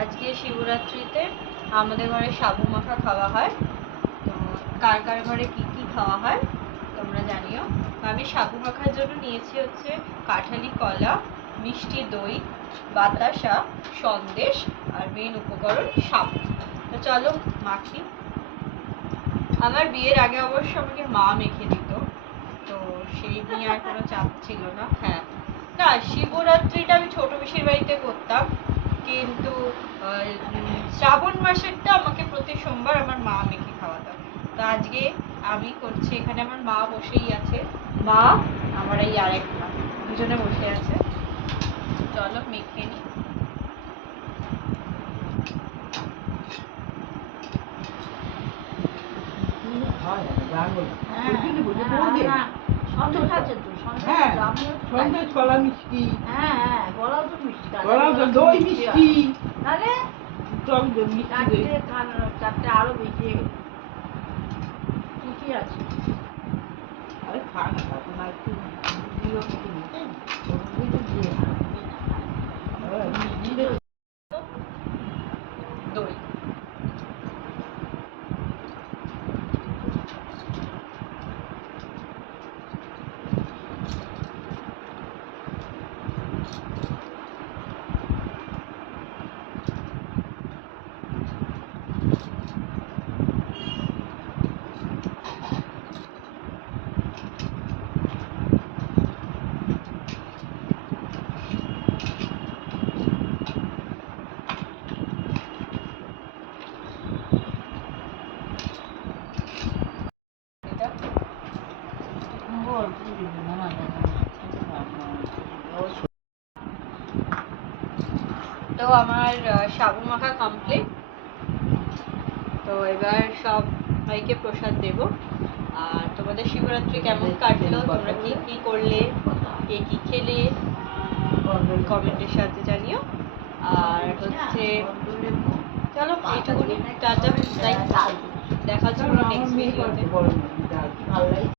আজকে শিবরাত্রিতে আমাদের ঘরে সাবু মাখা খাওয়া হয়। তো কার কার ঘরে কি কি খাওয়া হয় তোমরা জানিও। আমি সাবু মাখার জন্য নিয়েছি হচ্ছে কাঁঠালি কলা, মিষ্টি দই, বাতাসা, সন্দেশ আর মেন উপকরণ সাবু। তো চলো মাখি। আমার বিয়ের আগে অবশ্য আমাকে মা মেখে দিত, তো সেই নিয়ে আর কোনো চাপ ছিল না। হ্যাঁ না, শিবরাত্রিটা আমি ছোট পিসির বাড়িতে করতাম, কিন্তু শ্রাবণ মাসেরটা আমাকে প্রতি সোমবার আমার মা মেখে খাওয়াতাম। তো আজকে আমি করছি, এখানে আমার মা বসেই আছে, মা আমার এই আরেক মা, দুজনে বসে আছে। চলো মেখে নি। কলা মিষ্টি, দই মিষ্টি, চারটে আরো বেশি কি আছে। আরে খা না, না একটু দই তো আমার সাবু মাখা কমপ্লিট। তো এবার সবাইকে প্রসাদ দেব। আর তোমাদের শিবরাত্রি কেমন কাটলো, তোমরা কি কি করলে, কে কি খেলে, কমেন্টের সাথে জানিও। আর হচ্ছে চলো এইটুকুনি, টাটা, দেখা হচ্ছে নেক্সট ভিডিওতে।